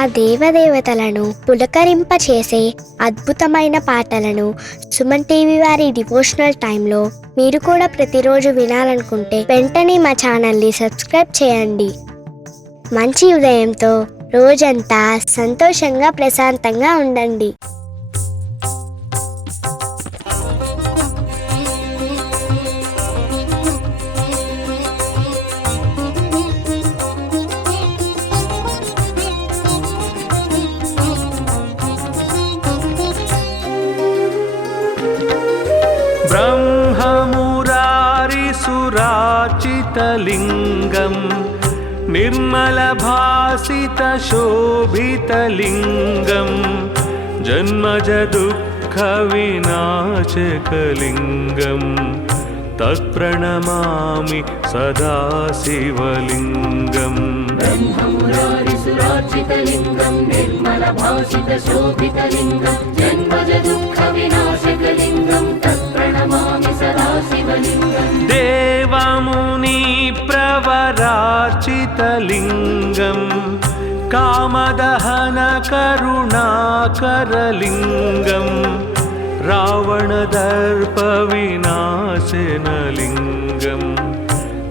ఆ దేవదేవతలను పులకరింపచేసే అద్భుతమైన పాటలను సుమన్ టీవీ వారి డివోషనల్ టైంలో మీరు కూడా ప్రతిరోజు వినాలనుకుంటే వెంటనే మా ఛానల్ని సబ్స్క్రైబ్ చేయండి. మంచి ఉదయంతో రోజంతా సంతోషంగా ప్రశాంతంగా ఉండండి. ब्रह्ममुरारिसुराचितलिङ्गं निर्मलभासितशोभितलिङ्गं जन्मजदुःखविनाशकलिङ्गं तत्प्रणमामि सदा शिवलिङ्गम्. ब्रह्ममुरारिसुराचितलिङ्गं निर्मलभासितशोभितलिङ्गं जन्मजदुःखविनाशकलिङ्गं तत्प्रणमामि सदा शिवलिङ्गम्. देवमुनिप्रवरार्चितलिङ्गं कामदहनकरुणाकरलिङ्गं रावणदर्पविनाशनलिङ्गं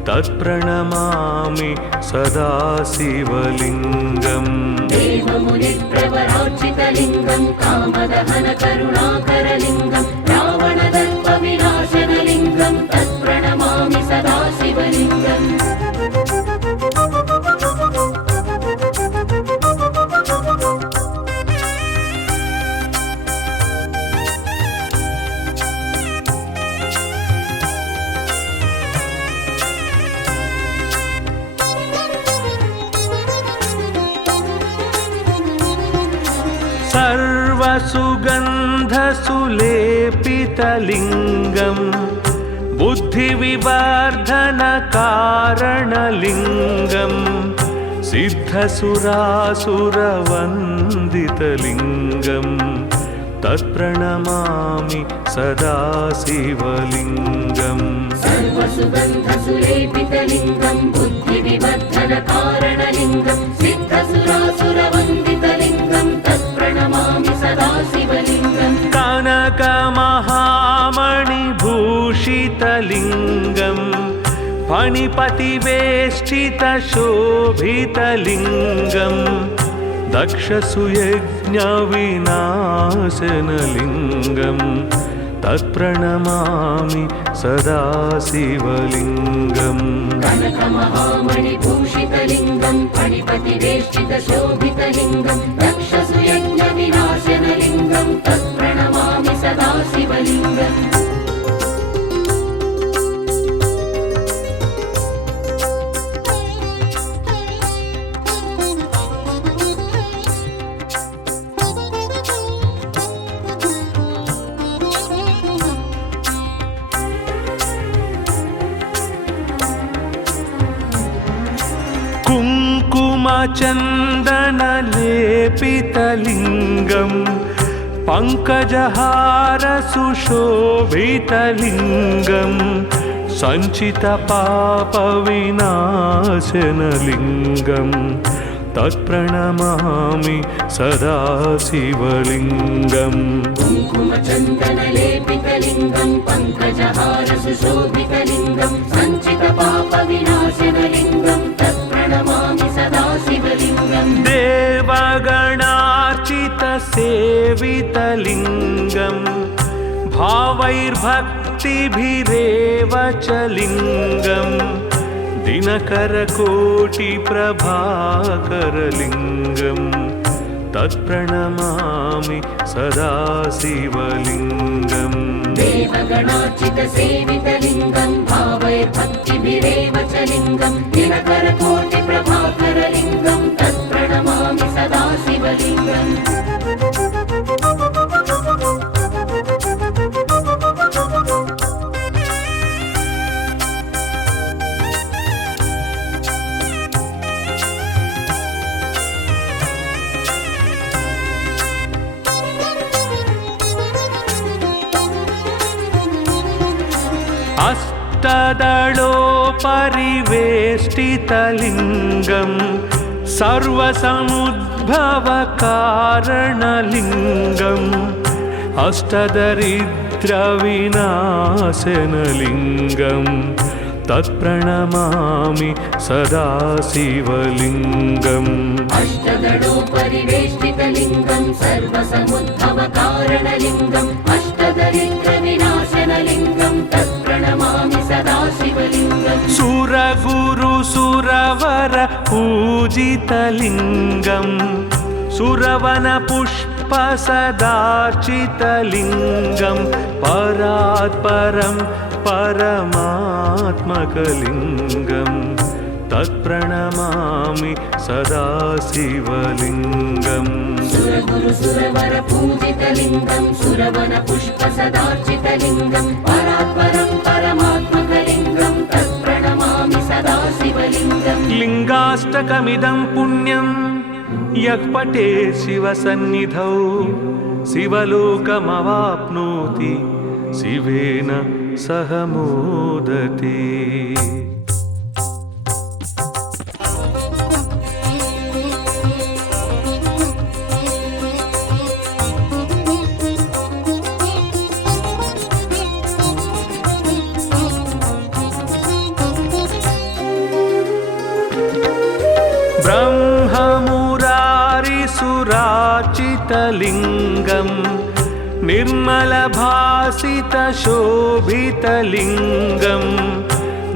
तत्प्रणमामि सदा शिवलिङ्गम्. देवमुनिप्रवरार्चितलिङ्गं कामदहनकरुणाकरलिङ्गं रावणदर्पविनाशनलिङ्गं तत्प्रणमामि सदा शिवलिङ्गम्. सर्वसुगन्धसुलेपितलिङ्गं बुद्धिविवर्धनकारणलिङ्गं सिद्धसुरासुरवन्दितलिङ्गं तत्प्रणमामि सदा शिवलिङ्गम्. सर्वसुगन्धसुलेपितलिङ्गं बुद्धिविवर्धनकारणलिङ्गं सिद्धसुरासुरवन्दितलिङ्गं तत्प्रणमामि सदा शिवलिङ्गम्. कनकमहामणिभूषितलिङ्गं फणिपतिवेष्टितशोभितलिङ्गं दक्षसुयज्ञविनाशनलिङ्गं तत्प्रणमामि सदा शिवलिङ्गम्. कनकमहामणिभूषितलिङ्गं फणिपतिवेष्टितशोभितलिङ्गं दक्षसुयज्ञविनाशनलिङ्गं तत्प्रणमामि सदा शिवलिङ्गम्. कुङ्कुमचन्दनलेपितलिङ्गं पङ्कजहारसुशोभितलिङ्गं सञ्चितपापविनाशनलिङ्गं तत्प्रणमामि सदा शिवलिङ्गम्. कुङ्कुमचन्दनलेपितलिङ्गं पङ्कजहारसुशोभितलिङ्गं सञ्चितपापविनाशनलिङ्गं तत्प्रणमामि सदा शिवलिङ्गम्. देवगणार्चितसेवितलिङ्गं भावैर्भक्तिभिरेव च लिङ्गं दिनकरकोटिप्रभाकरलिङ्गं तत्प्रणमामि सदा शिवलिङ्गम्. देवगणार्चितसेवितलिङ्गं भावैर्भक्तिभिरेव च लिङ्गं दिनकरकोटिप्रभाकरलिङ्गं तत्प्रणमामि सदा शिवलिङ्गम्. अष्टदलोपरिवेष्टितलिङ्गं सर्वसमुद्भवकारणलिङ्गम् अष्टदरिद्रविनाशनलिङ्गम् तत्प्रणमामि सदा शिवलिङ्गम् अष्टदलोपरिवेष्टितलिङ्गं सर्वसमुद्भवकारणलिङ्गम् अष्टदरिद्रविनाशनलिङ्गं तत्प्रणमामि सदा शिवलिङ्गम् सुरगुरुसुरवर पूजितलिङ्गम् सुरवनपुष्पसदार्चितलिङ्गम् परात्परं परमात्मकलिङ्गम् तत्प्रणमामि सदा शिवलिङ्गम् सुरगुरुसुरवर पूजितलिङ्गं सुरवनपुष्पसदार्चितलिङ्गं परात्परं परमात्मकलिङ्गं तत्प्रणमामि सदा शिवलिङ्गम् लिङ्गाष्टकमिदं पुण्यं यः पठेत् शिवसन्निधौ शिवलोकमवाप्नोति शिवेन सह मोदते। ब्रह्ममुरारिसुरार्चितलिङ्गम् निर्मलभासितशोभितलिङ्गम्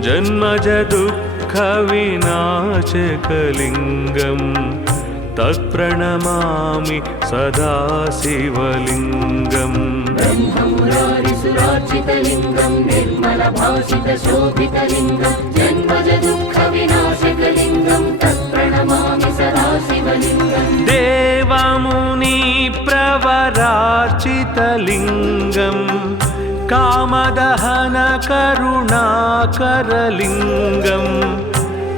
जन्मजदुःखविनाशकलिङ्गम् तत्प्रणमामि सदा शिवलिङ्गम् ब्रह्ममुरारिसुरार्चितलिङ्गं निर्मलभासितशोभितलिङ्गं जन्मजदुःखविनाशकलिङ्गं तत्प्रणमामि सदा शिवलिङ्गम् देवमुनिप्रवरार्चितलिङ्गम् कामदहनकरुणाकरलिङ्गम्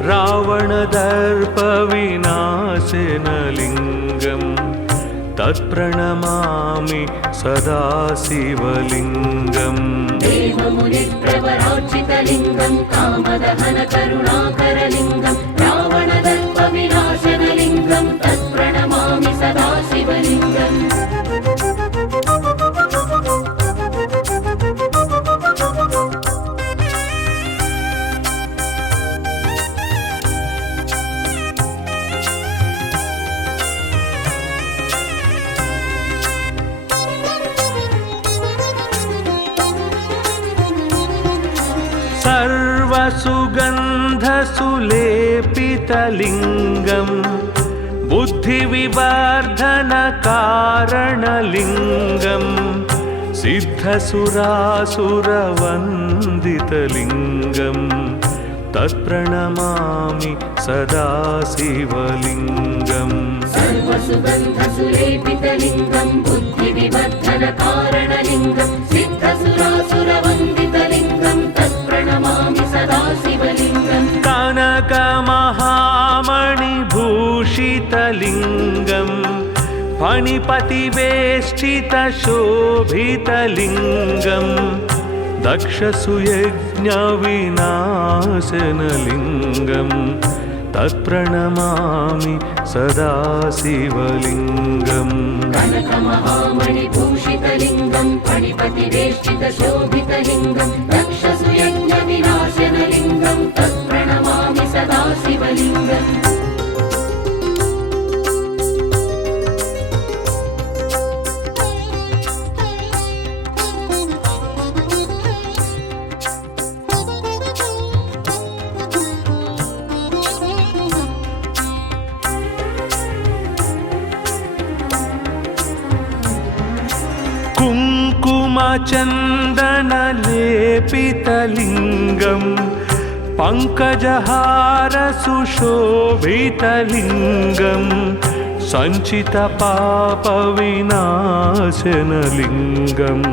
रावणदर्पविनाशनलिङ्गम् तत्प्रणमामि सदा शिवलिङ्गम् देवमुनिप्रवरार्चितलिङ्गं कामदहनकरुणाकरलिङ्गं रावणदर्पविनाशनलिङ्गं तत्प्रणमामि सदा शिवलिङ्गम् सर्वसुगन्धसुलेपितलिङ्गम् बुद्धिविवर्धनकारणलिङ्गम् सिद्धसुरासुरवन्दितलिङ्गम् तत्प्रणमामि सदा शिवलिङ्गम् सर्वसुगन्धसुलेपितलिङ्गं बुद्धिविवर्धनकारणलिङ्गं सिद्धसुरासुरवन्दितलिङ्गं तत्प्रणमामि सदा शिवलिङ्गम् कनकमहामणिभूषितलिङ्गम् फणिपतिवेष्टितशोभितलिङ्गम् दक्षसुयज्ञविनाशनलिङ्गम् तत्प्रणमामि सदा शिवलिङ्गम् कनकमहामणिभूषितलिङ्गं फणिपतिवेष्टितशोभितलिङ्गं दक्षसुयज्ञविनाशनलिङ्गं तत्प्रणमामि सदा शिवलिङ्गम् कुङ्कुमचन्दनलेपितलिङ्गम् पङ्कजहारसुशोभितलिङ्गम् सञ्चितपापविनाशनलिङ्गम्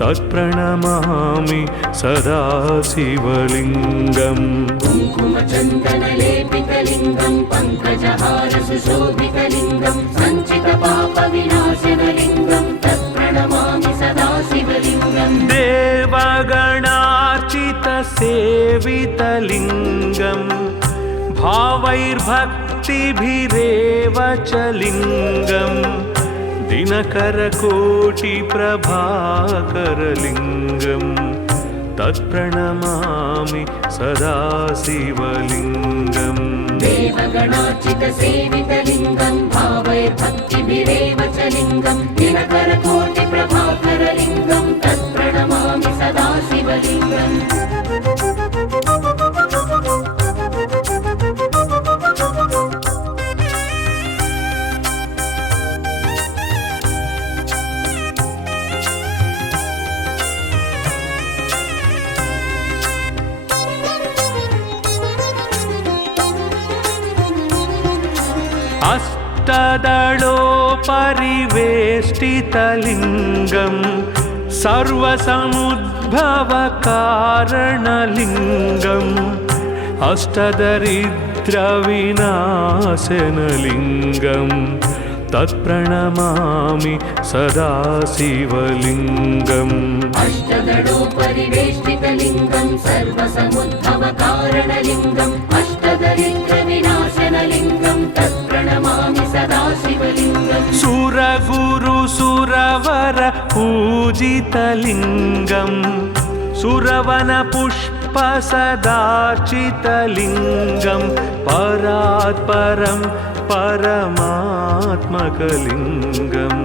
तत्प्रणमामि सदा शिवलिङ्गम् कुङ्कुमचन्दनलेपितलिङ्गं पङ्कजहारसुशोभितलिङ्गं सञ्चितपापविनाशनलिङ्गं तत्प्रणमामि सदा शिवलिङ्गम् देवगणार्चितसेवितलिङ्गम् भावैर्भक्ति भक्तिभिरेव च लिङ्गं दिनकरकोटिप्रभाकरलिङ्गं तत्प्रणमामि सदा शिवलिङ्गम् देवगणार्चितसेवितलिङ्गं भावैर्भक्तिभिरेव च लिङ्गं दिनकरकोटिप्रभाकरलिङ्गं तत्प्रणमामि सदा शिवलिङ्गम् अष्टदलोपरिवेष्टितलिङ्गं सर्वसमुद्भवकारणलिङ्गम् अष्टदरिद्रविनाशनलिङ्गं तत्प्रणमामि सदा शिवलिङ्गम् अष्टदलोपरिवेष्टितलिङ्गं सर्वसमुद्भवकारणलिङ्गम् अष्टदरिद्रविनाशनलिङ्गं तत्प्रणमामि सदा शिवलिङ्गम् सुरगुरुसुरवर पूजितलिङ्गं सुरवनपुष्पसदार्चितलिङ्गं परात्परं परमात्मकलिङ्गं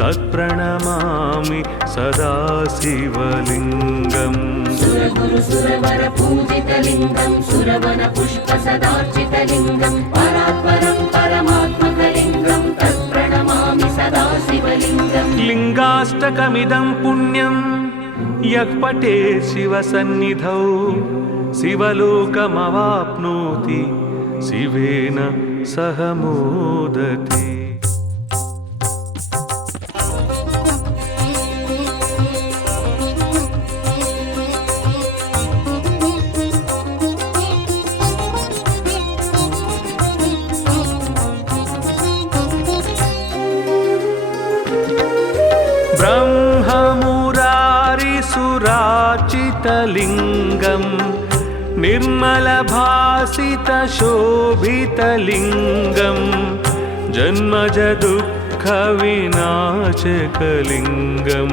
तत्प्रणमामि सदा शिवलिङ्गम् सुरगुरुसुरवर पूजितलिङ्गं सुरवनपुष्पसदार्चितलिङ्गं परात्परं परमात्मकलिङ्गं तत्प्रणमामि सदा शिवलिङ्गम् लिङ्गाष्टकमिदं पुण्यं यः पठेत् शिवसन्निधौ शिवलोकमवाप्नोति शिवेन सह मोदते। ब्रह्ममुरारिसुरार्चितलिङ्गं निर्मलभासितशोभितलिङ्गं जन्मजदुःखविनाशकलिङ्गं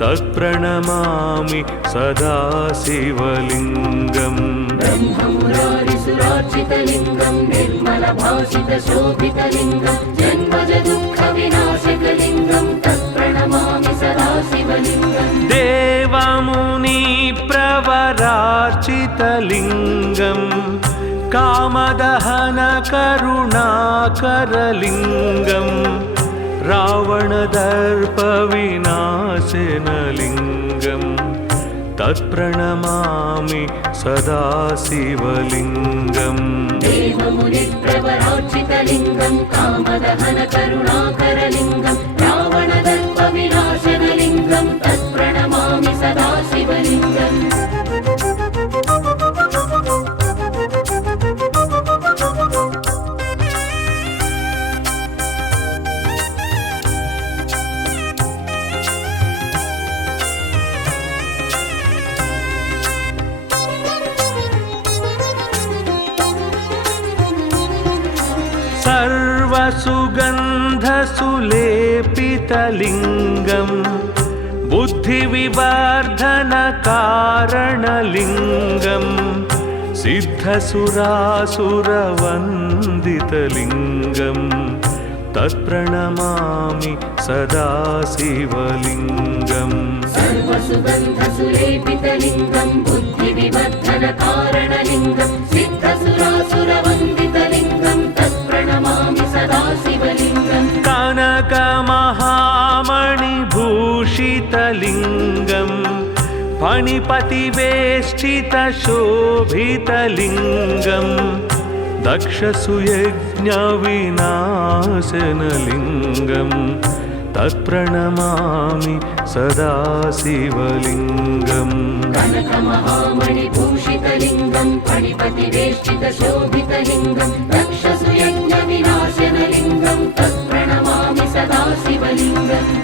तत्प्रणमामि सदा शिवलिङ्गम् ब्रह्ममुरारिसुरार्चितलिङ्गं निर्मलभासितशोभितलिङ्गं जन्मजदुःखविनाशकलिङ्गं तत्प्रणमामि सदा शिवलिङ्गम् देवमुनिप्रवरार्चितलिङ्गं कामदहनकरुणाकरलिङ्गं रावणदर्पविनाशनलिङ्गं तत्प्रणमामि सदा शिवलिङ्गम् देवमुनिप्रवरार्चितलिङ्गं कामदहनकरुणाकरलिङ्गं रावणदर्पविनाशनलिङ्गं तत्प्रणमामि सदा शिवलिङ्गम् सर्वसुगन्धसुलेपितलिङ्गं बुद्धिविवर्धनकारणलिङ्गं सिद्धसुरासुरवन्दितलिङ्गं तत्प्रणमामि सदा शिवलिङ्गम् सर्वसुगन्धसुलेपितलिङ्गं बुद्धिविवर्धनकारणलिङ्गं सिद्धसुरासुरवन्दितलिङ्गं तत्प्रणमामि सदा शिवलिङ्गम् कनकमहामणिभूषितलिङ्गं फणिपतिवेष्टितशोभितलिङ्गं दक्षसुयज्ञविनाशनलिङ्गं तत्प्रणमामि सदा शिवलिङ्गम् कनकमहामणिभूषितलिङ्गं फणिपतिवेष्टितशोभितलिङ्गं दक्षसुयज्ञविनाशनलिङ्गं तत्प्रणमामि सदा शिवलिङ्गम्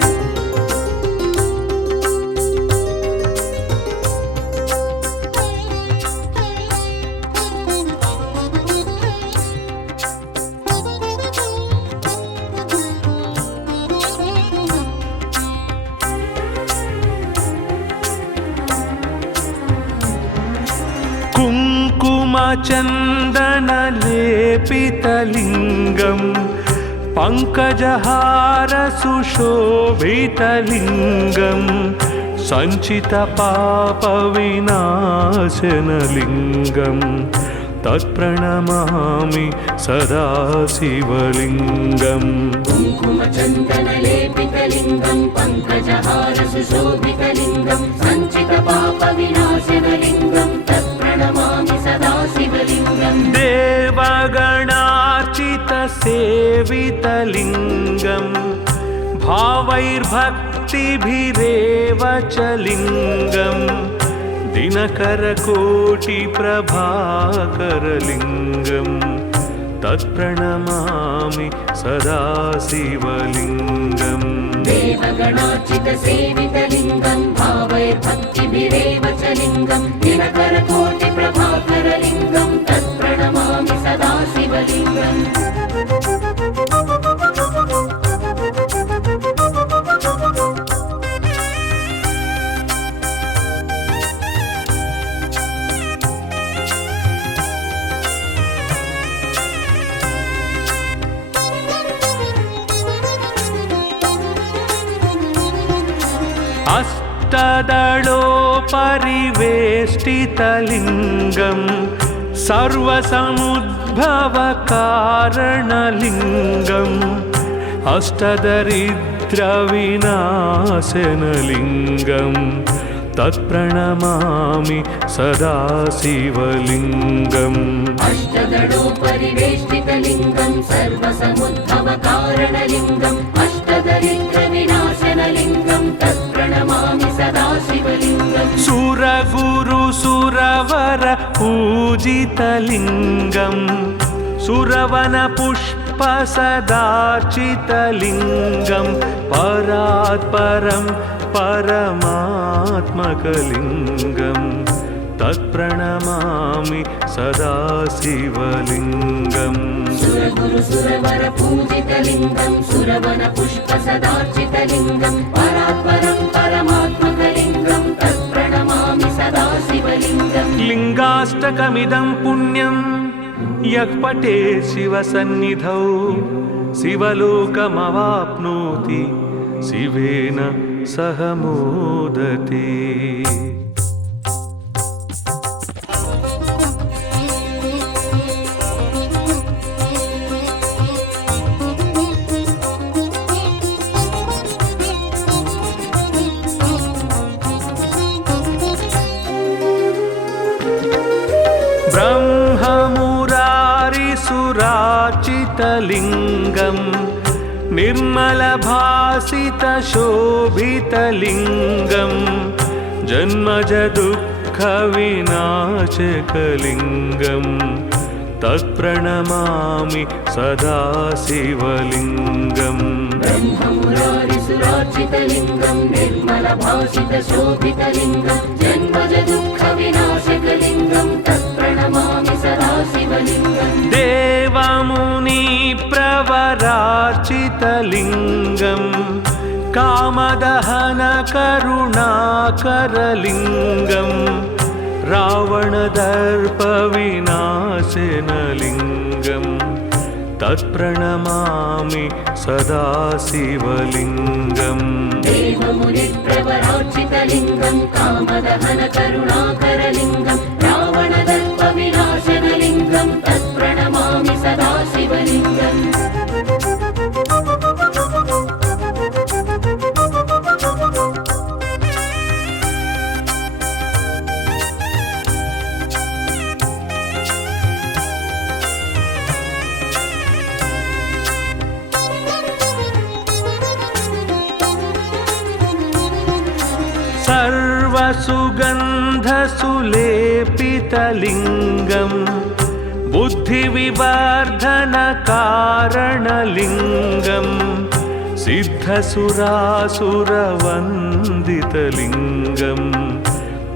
कुङ्कुमचन्दनलेपितलिङ्गं पङ्कजहारसुशोभितलिङ्गं सञ्चितपापविनाशनलिङ्गं तत्प्रणमामि सदा शिवलिङ्गम् कुङ्कुमचन्दनलेपितलिङ्गं पङ्कजहारसुशोभितलिङ्गं सञ्चितपापविनाशनलिङ्गं तत्प्रणमामि सदा शिवलिङ्गम् देवगणार्चितसेवितलिङ्गं भावैर्भक्तिभिरेव च लिङ्गं दिनकरकोटिप्रभाकरलिङ्गं तत्प्रणमामि सदा शिवलिङ्गम् देवगणार्चितसेवितलिङ्गं भावैर्भक्तिभिरेव च लिङ्गं दिनकरकोटिप्रभाकरलिङ्गं तत्प्रणमामि सदा शिवलिङ्गम् अष्टदलोपरिवेष्टितलिङ्गं सर्वसमुद्भवकारणलिङ्गम् अष्टदरिद्रविनाशनलिङ्गं तत्प्रणमामि सदा शिवलिङ्गम् अष्टदलोपरिवेष्टितलिङ्गं सर्वसमुद्भवकारणलिङ्गम् अष्टदरिद्रविनाशनलिङ्गं तत्प्रणमामि सदा शिवलिङ्गम् सुरगुरुसुरवर पूजितलिङ्गं सुरवनपुष्पसदार्चितलिङ्गं परात्परं परमात्मकलिङ्गं तत्प्रणमामि सदा शिवलिङ्गम् सुरगुरुसुरवरपूजितलिङ्गं सुरवनपुष्पसदार्चितलिङ्गं परात्परं परमात्मकलिङ्गं तत्प्रणमामि सदा शिवलिङ्गम् लिङ्गाष्टकमिदं पुण्यं यः पठे शिवसन्निधौ शिवलोकमवाप्नोति शिवेन सह मोदते। ब्रह्ममुरारिसुरार्चितलिङ्गं निर्मलभासितशोभितलिङ्गं जन्मजदुःखविनाशकलिङ्गं तत्प्रणमामि सदा शिवलिङ्गम् ब्रह्ममुरारिसुरार्चितलिङ्गं निर्मलभासितशोभितलिङ्गं जन्मजदुःखविनाशकलिङ्गं तत्प्रणमामि सदा शिवलिङ्गम् देवमुनिप्रवरार्चितलिङ्गं कामदहनकरुणाकरलिङ्गं रावणदर्पविनाशनलिङ्गं तत्प्रणमामि सदा शिवलिङ्गम् देवमुनिप्रवरार्चितलिङ्गं कामदहनकरुणाकरलिङ्गं रावणदर्पविनाशनलिङ्गं तत्प्रणमामि सदा शिवलिङ्गम् सर्वसुगन्धसुलेपितलिङ्गं बुद्धिविवर्धनकारणलिङ्गं सिद्धसुरासुरवन्दितलिङ्गं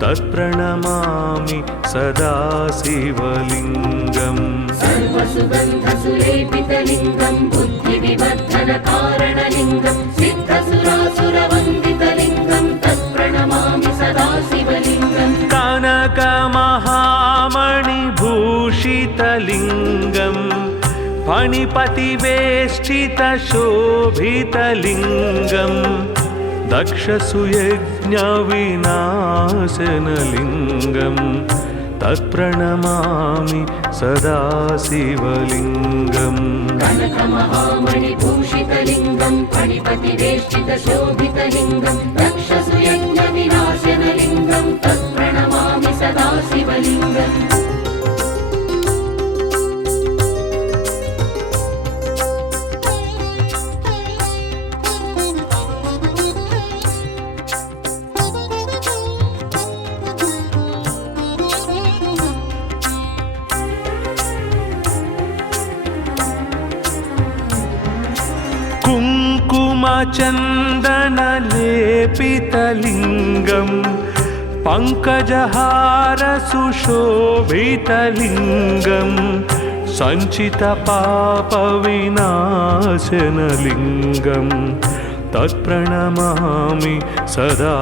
तत्प्रणमामि सदा शिवलिङ्गम् सर्वसुगन्धसुलेपितलिङ्गं बुद्धिविवर्धनकारणलिङ्गं सिद्धसुरासुरवन्दितलिङ्गं तत्प्रणमामि सदा शिवलिङ्गम् कनकमहामणिभूषितलिङ्गं फणिपतिवेष्टितशोभितलिङ्गं दक्षसुयज्ञविनाशनलिङ्गं तत्प्रणमामि सदा शिवलिङ्गम् कनकमहामणिभूषितलिङ्गं फणिपतिवेष्टितशोभितलिङ्गं दक्षसुयज्ञविनाशनलिङ्गं तत्प्रणमामि सदा शिवलिङ्गम् कुङ्कुमचन्दनलेपितलिङ्गं पङ्कजहारसुशोभितलिङ्गं सञ्चितपापविनाशनलिङ्गं तत्प्रणमामि सदा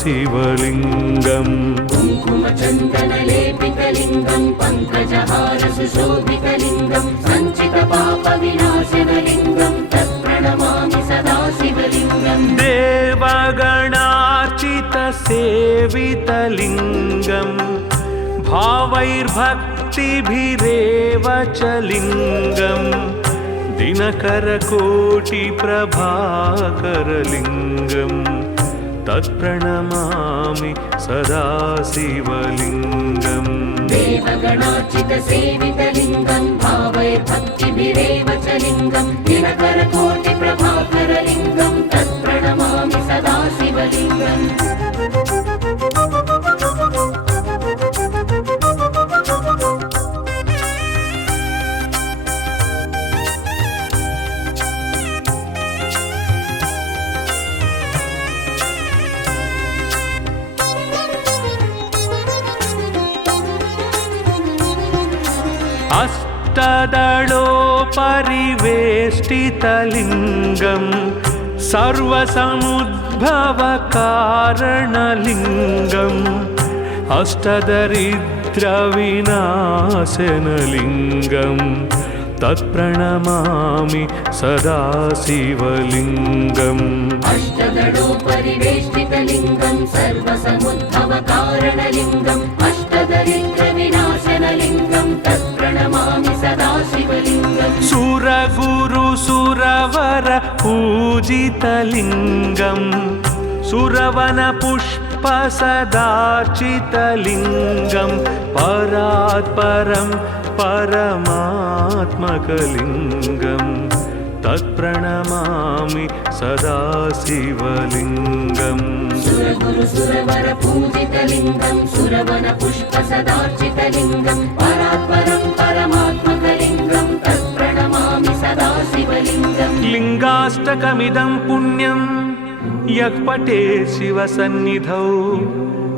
शिवलिङ्गम् कुङ्कुमचन्दनलेपितलिङ्गं पङ्कजहारसुशोभितलिङ्गं सञ्चितपापविनाशनलिङ्गं तत्प्रणमामि सदा शिवलिङ्गम् देवगणार्चितसेवितलिङ्गं भावैर्भक्तिभिरेव च लिङ्गं दिनकरकोटिप्रभाकरलिङ्गं तत्प्रणमामि सदा शिवलिङ्गम् देवगणार्चितसेवितलिङ्गं भावैर्भक्तिभिरेव च लिङ्गं दिनकरकोटिप्रभाकरलिङ्गं तत्प्रणमामि सदा शिवलिङ्गम् अष्टदलोपरिवेष्टितलिङ्गं सर्वसमुद्भवकारणलिङ्गम् अष्टदरिद्रविनाशनलिङ्गं तत्प्रणमामि सदा शिवलिङ्गम् अष्टदलोपरिवेष्टितलिङ्गं सर्वसमुद्भवकारणलिङ्गम् अष्टदरिद्रविनाशनलिङ्गं तत्प्रणमामि सदा शिवलिङ्गम् सुरगुरुसुरवर पूजितलिङ्गं सुरवनपुष्पसदार्चितलिङ्गं परात्परं परमात्मकलिङ्गं तत्प्रणमामि सदा शिवलिङ्गम् सुरगुरुसुरवरपूजितलिङ्गं सुरवनपुष्पसदार्चितलिङ्गं परात्परं परमात्मकलिङ्गं तत्प्रणमामि सदा शिवलिङ्गम् लिङ्गाष्टकमिदं पुण्यं यः पठेत् शिवसन्निधौ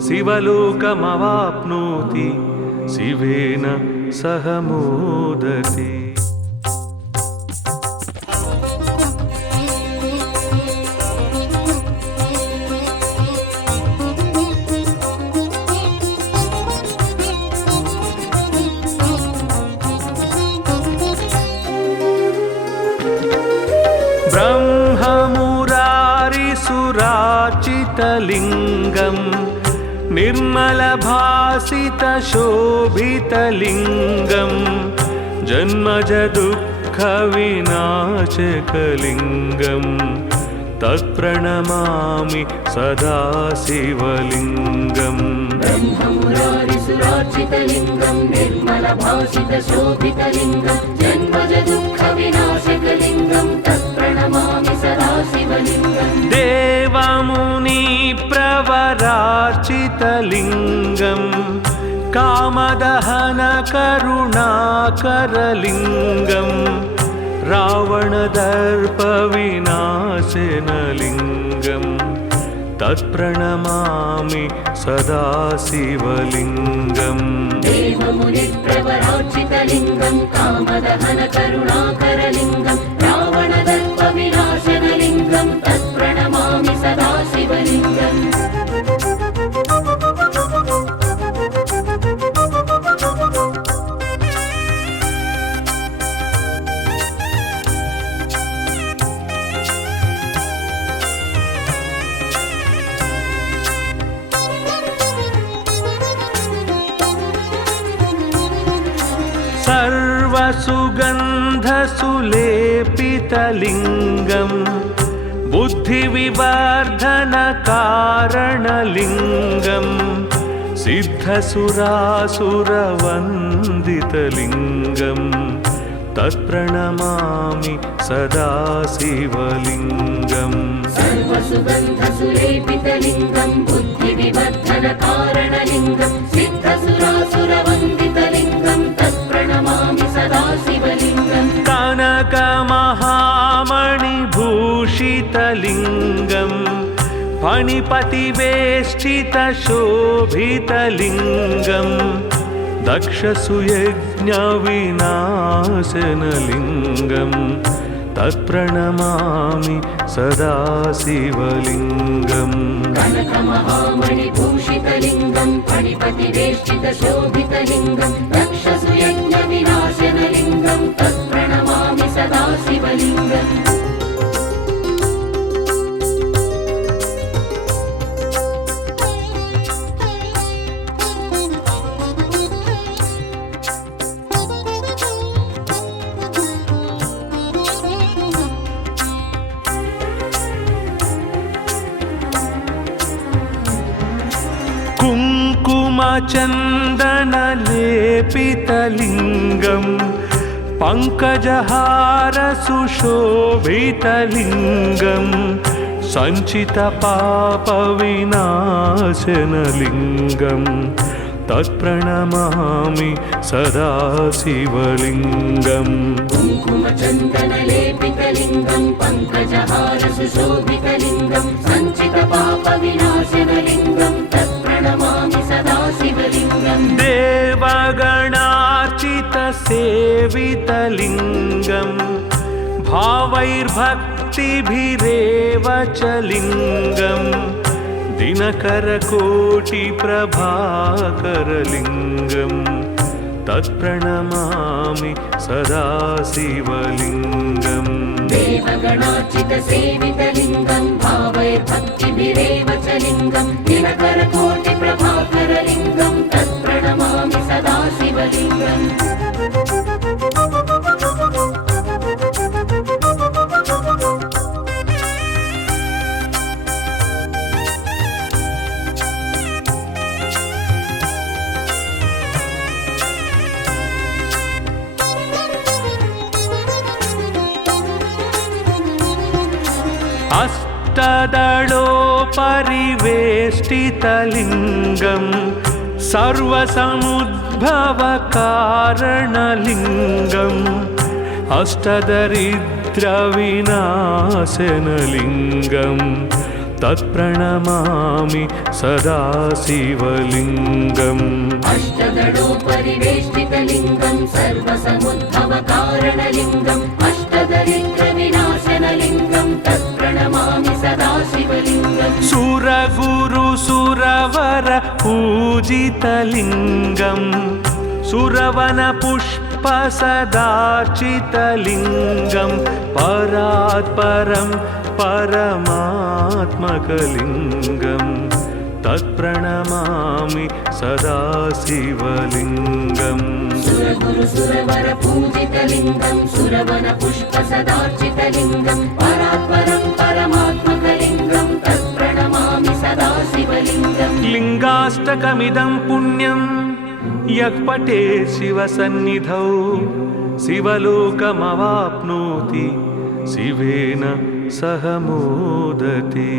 शिवलोकमवाप्नोति शिवेन सह मोदते। ब्रह्ममुरारिसुरार्चितलिङ्गं निर्मलभासितशोभितलिङ्गं जन्मजदुःखविनाशकलिङ्गं तत्प्रणमामि सदा शिवलिङ्गम् ब्रह्ममुरारिसुरार्चितलिङ्गं निर्मलभासितशोभितलिङ्गं जन्मजदुःखविनाशकलिङ्गं तत्प्रणमामि सदा शिवलिङ्गम् देवमुनिप्रवरार्चितलिङ्गं कामदहनकरुणाकरलिङ्गं रावणदर्पविनाशनलिङ्गं तत्प्रणमामि सदा शिवलिङ्गम् देवमुनिप्रवरार्चितलिङ्गं कामदहनकरुणाकरलिङ्गं रावणदर्पविनाशनलिङ्गं तत्प्रणमामि सदा शिवलिङ्गम् सर्वसुगन्धसुलेपितलिङ्गं बुद्धिविवर्धनकारणलिङ्गं सिद्धसुरासुरवन्दितलिङ्गं तत्प्रणमामि सदा शिवलिङ्गम् सर्वसुगन्धसुलेपितलिङ्गं बुद्धिविवर्धनकारणलिङ्गं सिद्धसुरासुरवन्दितलिङ्गं तत्प्रणमामि सदा शिवलिङ्गम् कनकमहामणिभूषितलिङ्गं फणिपतिवेष्टितशोभितलिङ्गं दक्षसुयज्ञविनाशनलिङ्गं तत्प्रणमामि सदा शिवलिङ्गम् कनकमहामणिभूषितलिङ्गं फणिपतिवेष्टितशोभितलिङ्गं दक्षसुयज्ञविनाशनलिङ्गं तत्प्रणमामि सदा शिवलिङ्गम् कुङ्कुमचन्दनलेपितलिङ्गं पङ्कजहारसुशोभितलिङ्गं सञ्चितपापविनाशनलिङ्गं तत्प्रणमामि सदा शिवलिङ्गम् कुङ्कुमचन्दनलेपितलिङ्गं पङ्कजहारसुशोभितलिङ्गं सञ्चितपापविनाशनलिङ्गं तत्प्रणमामि सदा शिवलिङ्गम् देवगणार्चितसेवितलिङ्गं भावैर्भक्तिभिरेव च लिङ्गं दिनकरकोटिप्रभाकरलिङ्गं तत्प्रणमामि सदा शिवलिङ्गम् देवगणार्चितसेवितलिङ्गं भावैर्भक्तिभिरेव च लिङ्गं दिनकरकोटिप्रभाकरलिङ्गं तत्प्रणमामि सदा शिवलिङ्गम् अष्टदलोपरिवेष्टितलिङ्गं सर्वसमुद्भवकारणलिङ्गम् अष्टदरिद्रविनाशनलिङ्गं तत्प्रणमामि सदा शिवलिङ्गम् अष्टदलोपरिवेष्टितलिङ्गं सर्वसमुद्भवकारणलिङ्गम् अष्टदरिद्रविनाशनलिङ्गं तत्प्रणमामि सदा शिवलिङ्गम् सुरगुरुसुरवर पूजितलिङ्गं सुरवनपुष्पसदार्चितलिङ्गं परात्परं परमात्मकलिङ्गं तत्प्रणमामि सदा शिवलिङ्गम् सुरगुरुसुरवर पूजितलिङ्गं सुरवनपुष्पसदार्चितलिङ्गं परात्परं परमात्मकलिङ्गं तत्प्रणमामि सदा शिवलिङ्गम् लिङ्गाष्टकमिदं पुण्यं यः पठेत् शिवसन्निधौ शिवलोकमवाप्नोति शिवेन सह मोदते।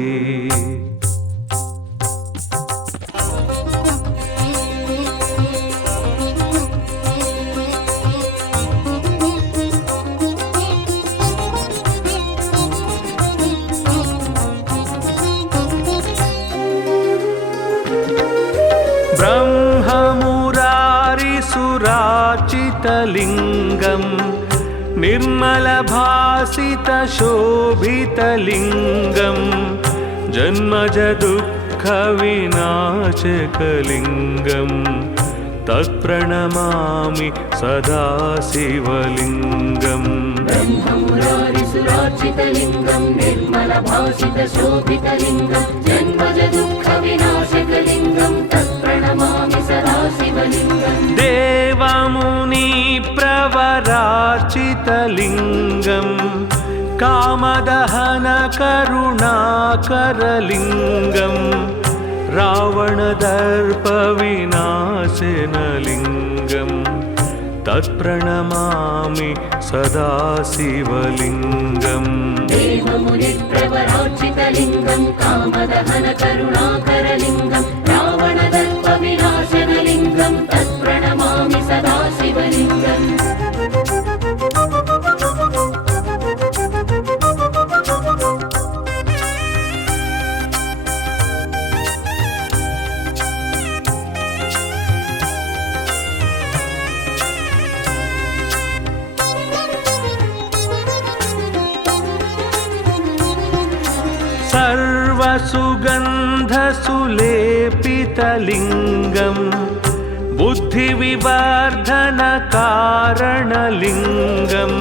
ब्रह्ममुरारिसुरार्चितलिङ्गं निर्मलभासितशोभितलिङ्गं जन्मजदुःखविनाशकलिङ्गं तत्प्रणमामि सदा शिवलिङ्गम् ब्रह्ममुरारिसुरार्चितलिङ्गं निर्मलभासितशोभितलिङ्गं जन्मजदुःखविनाशकलिङ्गं तत्प्रणमामि सदा शिवलिङ्गम् देवमुनिप्र वीरवरार्चितलिङ्गं कामदहनकरुणाकरलिङ्गं रावणदर्पविनाशनलिङ्गं तत्प्रणमामि सदा शिवलिङ्गम् देवमुनिप्रवरार्चितलिङ्गं कामदहनकरुणाकरलिङ्गं रावणदर्पविनाशनलिङ्गं तत्प्रणमामि सदा शिवलिङ्गम् सर्वसुगन्धसुलेपितलिङ्गं बुद्धिविवर्धनकारणलिङ्गं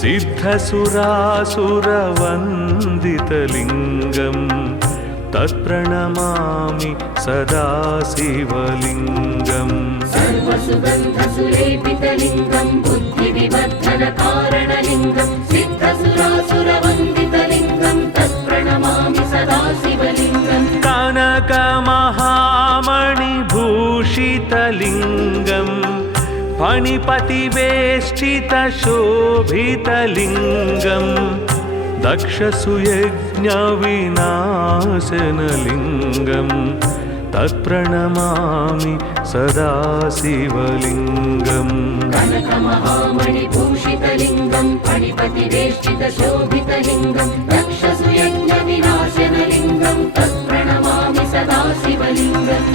सिद्धसुरासुरवन्दितलिङ्गं तत्प्रणमामि सदा शिवलिङ्गम् सर्वसुगन्धसुलेपितलिङ्गं बुद्धिविवर्धनकारणलिङ्गं सिद्धसुरासुरवन्दितलिङ्गं तत्प्रणमामि सदा शिवलिङ्गम् कनकमहामणिभूषितलिङ्गं फणिपतिवेष्टितशोभितलिङ्गं दक्षसुयज्ञविनाशनलिङ्गं तत्प्रणमामि सदा शिवलिङ्गम् कनकमहामणिभूषितलिङ्गं फणिपतिवेष्टितशोभितलिङ्गं दक्षसुयज्ञविनाशनलिङ्गं तत्प्रणमामि सदा शिवलिङ्गम्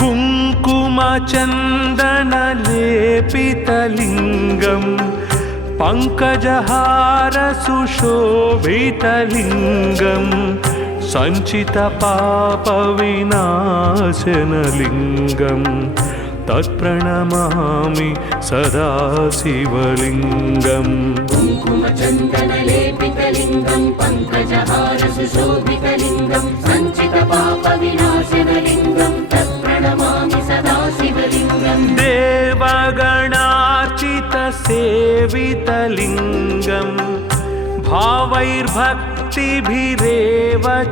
कुङ्कुमचन्दनलेपितलिङ्गं पङ्कजहारसुशोभितलिङ्गं सञ्चितपापविनाशनलिङ्गं तत्प्रणमामि सदा शिवलिङ्गम् कुङ्कुमचन्दनलेपितलिङ्गं पङ्कजहारसुशोभितलिङ्गं सञ्चितपापविनाशनलिङ्गं तत्प्रणमामि सदा शिवलिङ्गम् देवगणार्चितसेवितलिङ्गं भावैर्भक्तिभिरेव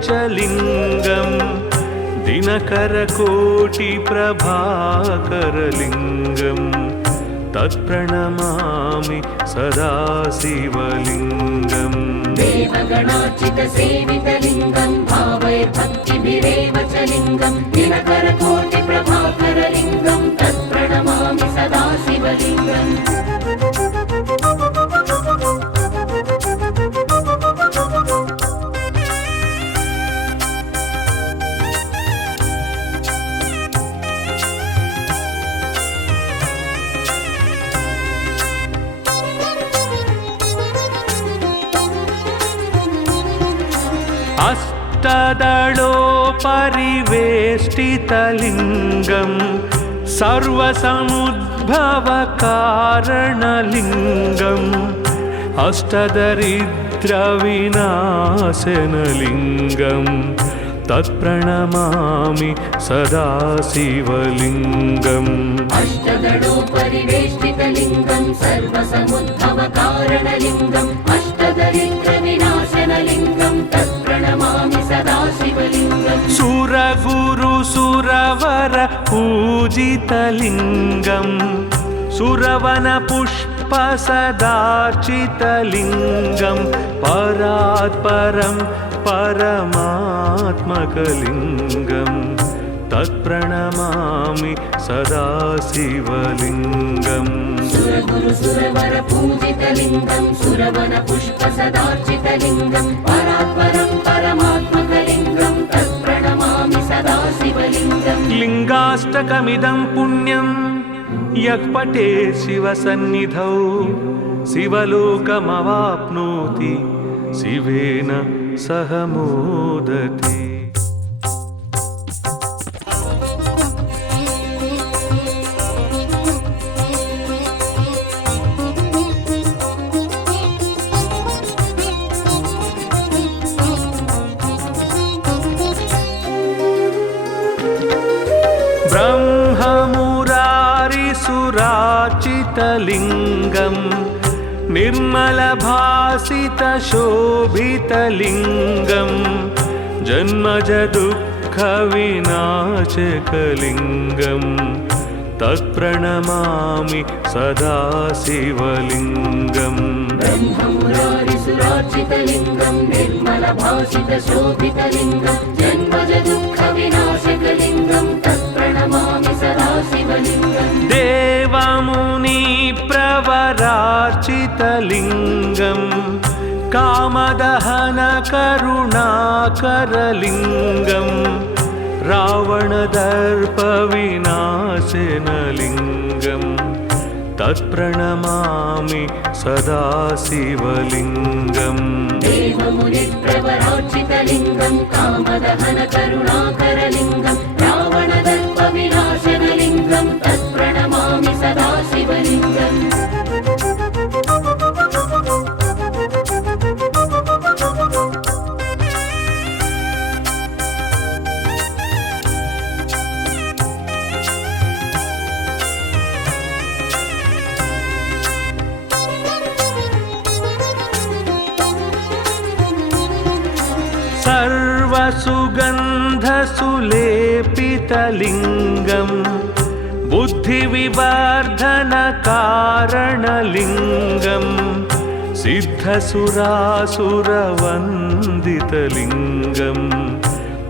च लिङ्गं दिनकरकोटिप्रभाकरलिङ्गं तत्प्रणमामि सदा शिवलिङ्गम् देवगणार्चितसेवितलिङ्गं भावैर्भक्तिभिरेव च लिङ्गं दिनकरकोटिप्रभाकरलिङ्गं तत्प्रणमामि सदा शिवलिङ्गम् अष्टदलोपरिवेष्टितलिङ्गं सर्वसमुद्भवकारणलिङ्गं अष्टदरिद्रविनाशनलिङ्गं तत्प्रणमामि सदा शिवलिङ्गम् अष्टदलोपरिवेष्टितलिङ्गं सर्वसमुद्भवकारणलिङ्गम् अष्टदरिद्रविनाशनलिङ्गं तत्प्रणमामि सदा शिवलिङ्गम् सुरगुरुसुरवर पूजितलिङ्गं सुरवनपुष्पसदार्चितलिङ्गं परात्परं परमात्मकलिङ्गं तत्प्रणमामि सदा शिवलिङ्गम् सुरगुरुसुरवर पूजितलिङ्गं सुरवनपुष्पसदार्चितलिङ्गं परात्परं परमात्मकलिङ्गं तत्प्रणमामि सदा शिवलिङ्गम् लिङ्गाष्टकमिदं पुण्यं यः पठेत् शिवसन्निधौ शिवलोकमवाप्नोति शिवेन सह मोदते। भासितलिङ्गम् निर्मलभासितशोभितलिङ्गम् जन्मज दुःखविनाशकलिङ्गम् तत्प्रणमामि सदा शिवलिङ्गम् ब्रह्ममुरारिसुरार्चितलिङ्गं निर्मलभासितशोभितलिङ्गं जन्मज दुःखविनाशकलिङ्गं तत्प्रणमामि सदा शिवलिङ्गम् देवमुनिप्रवरार्चितलिङ्गम् कामदहनकरुणाकरलिङ्गम् रावणदर्पविनाशनलिङ्गम् तत्प्रणमामि सदा शिवलिङ्गम् देवमुनिप्रवरार्चितलिङ्गं कामदहनकरुणाकरलिङ्गं रावणदर्पविनाशनलिङ्गं तत्प्रणमामि सदा शिवलिङ्गम् सर्वसुगन्धसुलेपितलिङ्गम् बुद्धिविवर्धनकारणलिङ्गम् सिद्धसुरासुरवन्दितलिङ्गम्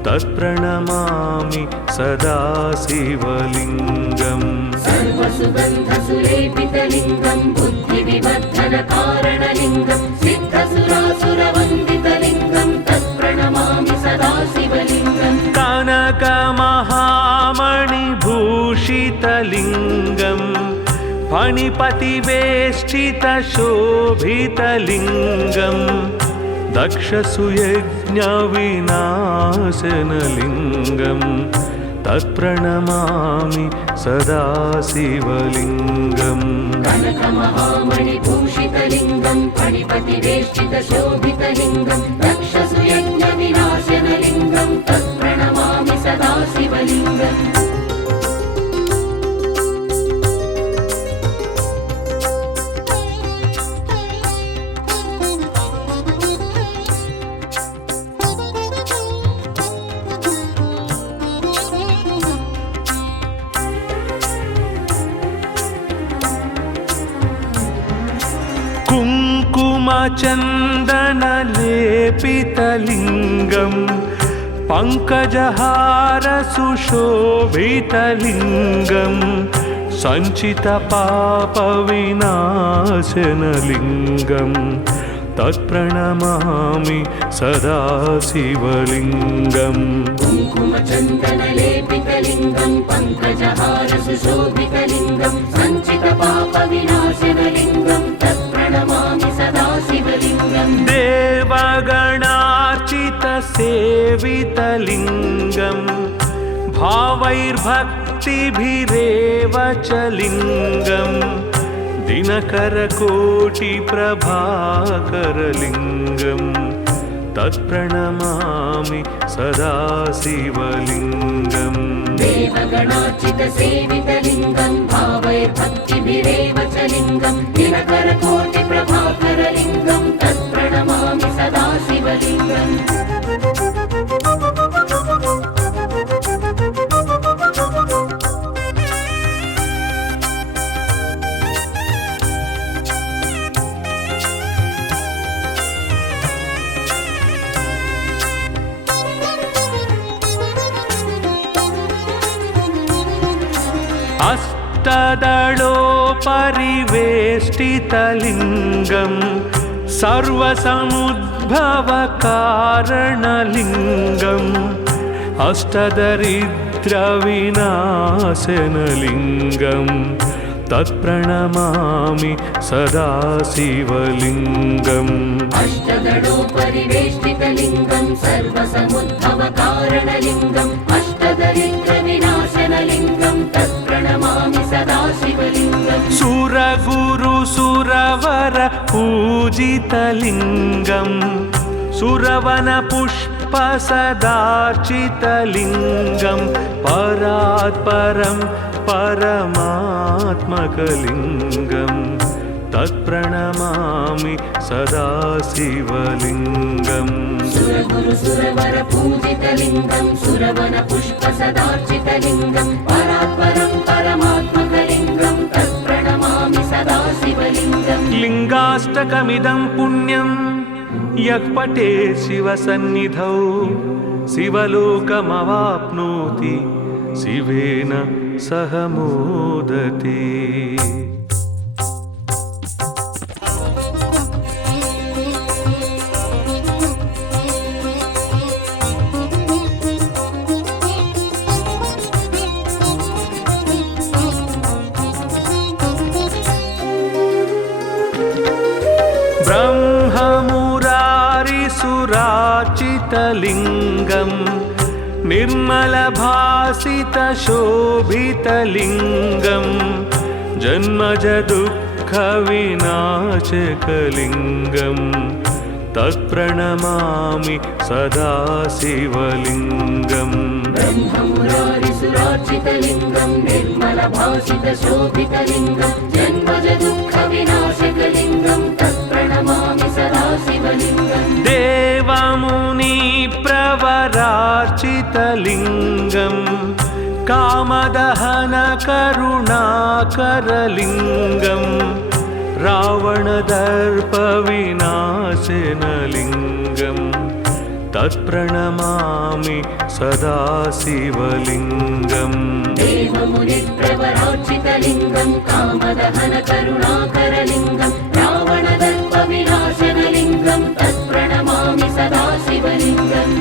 तत्प्रणमामि सदा शिवलिङ्गम् सर्वसुगन्धसुलेपितलिङ्गं बुद्धिविवर्धनकारणलिङ्गं सिद्धसुरासुरवन्दितलिङ्गं तत्प्रणमामि सदा शिवलिङ्गम् कनकमहामणिभूषितलिङ्गम् फणिपतिवेष्टितशोभितलिङ्गम् दक्षसुयज्ञविनाशनलिङ्गम् तत्प्रणमामि सदा शिवलिङ्गम् कनकमहामणिभूषितलिङ्गं फणिपतिवेष्टितशोभितलिङ्गं दक्षसुयज्ञविनाशनलिङ्गं तत्प्रणमामि सदा शिवलिङ्गम् कुङ्कुमचन्दनलेपितलिङ्गम् पङ्कजहारसुशोभितलिङ्गम् सञ्चितपापविनाशनलिङ्गम् तत्प्रणमामि सदा शिवलिङ्गम् कुङ्कुमचन्दनलेपितलिङ्गं पङ्कजहारसुशोभितलिङ्गं सञ्चितपापविनाशनलिङ्गं तत्प्रणमामि सदा शिवलिङ्गम् देवगणार्चितसेवितलिङ्गम् भावैर्भक्तिभिरेव च लिङ्गम् दिनकरकोटिप्रभाकरलिङ्गम् तत्प्रणमामि सदा शिवलिङ्गम् देवगणार्चितसेवितलिङ्गं भावैर्भक्तिभिरेव च लिङ्गं दिनकरकोटिप्रभाकरलिङ्गं तत्प्रणमामि सदा शिवलिङ्गम् अष्टदलोपरिवेष्टितलिङ्गम् सर्वसमुद्भवकारणलिङ्गम् अष्टदरिद्रविनाशनलिङ्गम् तत्प्रणमामि सदा शिवलिङ्गम् अष्टदलोपरिवेष्टितलिङ्गं सर्वसमुद्भवकारणलिङ्गम् अष्टदरिद्रविनाशनलिङ्गं तत्प्रणमामि सदा शिवलिङ्गम् सुरगुरुसुरवर पूजितलिङ्गम् सुरवनपुष्पसदार्चितलिङ्गम् परात् परं परमात्मकलिङ्गं तत्प्रणमामि सदा शिवलिङ्गम् सुरगुरु सुरवर पूजितलिङ्गं सुरवन पुष्प सदार्चितलिङ्गं परात्परं परमात्मकलिङ्गं तत्प्रणमामि सदा शिवलिङ्गम् लिङ्गाष्टकमिदं पुण्यं यः पठे शिवसन्निधौ शिवलोकमवाप्नोति शिवेन सह मोदते। ब्रह्ममुरारिसुराचितलिङ्गं निर्मलभासितशोभितलिङ्गं जन्मजदुःखविनाशकलिङ्गं तत्प्रणमामि सदा शिवलिङ्गम् ब्रह्ममुरारिसुरार्चितलिङ्गं निर्मलभासितशोभितलिङ्गं जन्मजदुःखविनाशकलिङ्गं तत्प्रणमामि सदा शिवलिङ्गम् देवमुनिप्रवरार्चितलिङ्गं कामदहनकरुणाकरलिङ्गं रावणदर्पविनाशनलिङ्गं तत्प्रणमामि सदा शिवलिङ्गम् देवमुनिप्रवरार्चितलिङ्गं कामदहनकरुणाकरलिङ्गं रावणदर्पविनाशनलिङ्गं तत्प्रणमामि सदा शिवलिङ्गम्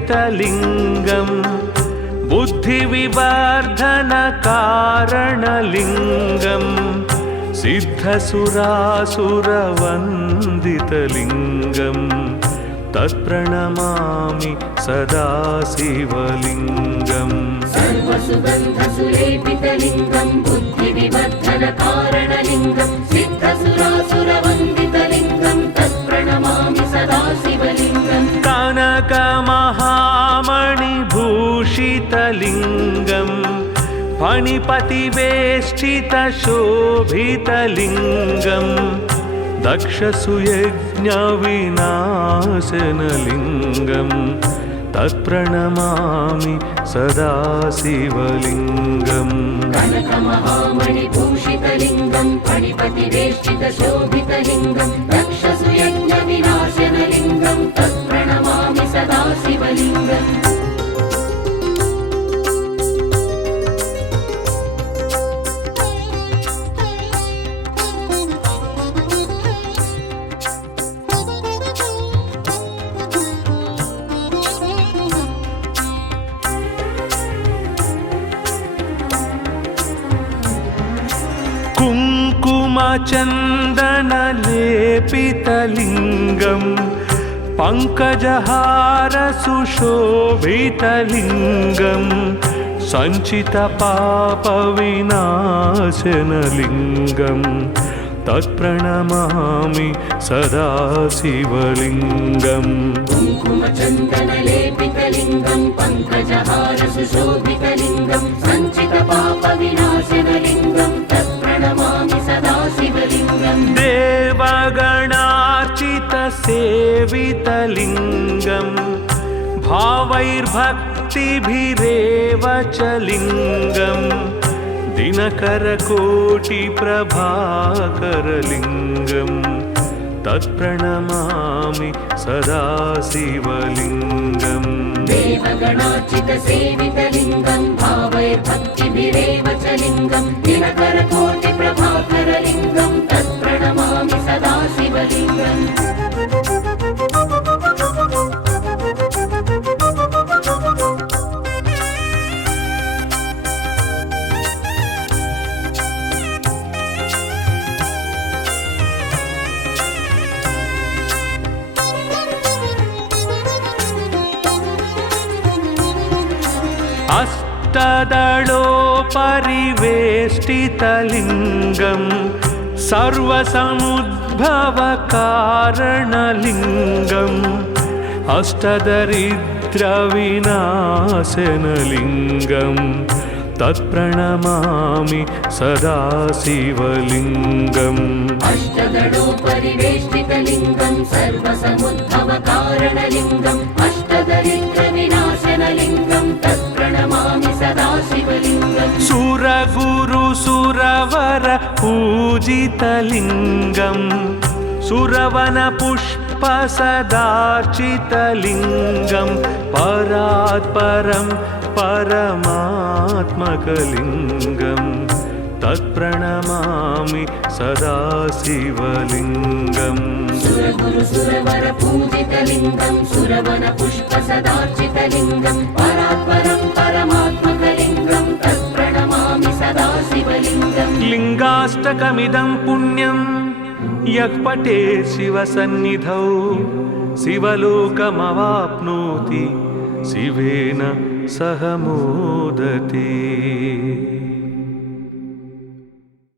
सर्वसुगन्धसुलेपितलिङ्गं बुद्धिविवर्धनकारणलिङ्गं सिद्धसुरासुरवन्दितलिङ्गं तत्प्रणमामि सदा शिवलिङ्गम् सर्वसुगन्धसुलेपितलिङ्गं बुद्धिविवर्धनकारणलिङ्गं सिद्धसुरासुरवन्दितलिङ्गं तत्प्रणमामि सदा शिवलिङ्गम् कनकमहामणिभूषितलिङ्गं फणिपतिवेष्टितशोभितलिङ्गं दक्षसुयज्ञविनाशनलिङ्गं तत्प्रणमामि सदा शिवलिङ्गम् कनकमहामणिभूषितलिङ्गं फणिपतिवेष्टितशोभितलिङ्गं दक्षसुयज्ञविनाशनलिङ्गं तत्प्रणमामि सदा शिवलिङ्गम् कुङ्कुमचन्दनलेपितलिङ्गं पङ्कजहारसुशोभितलिङ्गं सञ्चितपापविनाशनलिङ्गं तत्प्रणमामि सदा शिवलिङ्गम् कुङ्कुमचन्दनलेपितलिङ्गं पङ्कजहारसुशोभितलिङ्गं सञ्चितपापविनाशनलिङ्गं तत्प्रणमामि सदा शिवलिङ्गम् देवगणार्चितसेवितलिङ्गं भावैर्भक्तिभिरेव च लिङ्गं दिनकरकोटिप्रभाकरलिङ्गं तत्प्रणमामि सदा शिवलिङ्गम् देवगणार्चितसेवितलिङ्गं भावैर्भक्तिभिरेव च लिङ्गं दिनकरकोटिप्रभाकरलिङ्गं तत्प्रणमामि सदा शिवलिङ्गम् अष्टदलोपरिवेष्टितलिङ्गं सर्वसमुद्भवकारणलिङ्गम् अष्टदरिद्रविनाशनलिङ्गम् तत्प्रणमामि सदा शिवलिङ्गम् अष्टदलोपरिवेष्टितलिङ्गं सर्वसमुद्भवकारणलिङ्गम् अष्टदरिद्रविनाशनलिङ्गं तत्प्रणमामि सदा शिवलिङ्गम् सुरगुरुसुरवर पूजितलिङ्गम् सुरवनपुष्पसदार्चितलिङ्गं परात्परं परमात्मकलिङ्गं तत्प्रणमामि सदा शिवलिङ्गम् सुरगुरुसुरवर पूजितलिङ्गं सुरवनपुष्पसदार्चितलिङ्गं परात्परं परमात्मकलिङ्गं तत्प्रणमामि सदा शिवलिङ्गम् लिङ्गाष्टकमिदं पुण्यं यः पठेत् शिवसन्निधौ शिवलोकमवाप्नोति शिवेन सह मोदते।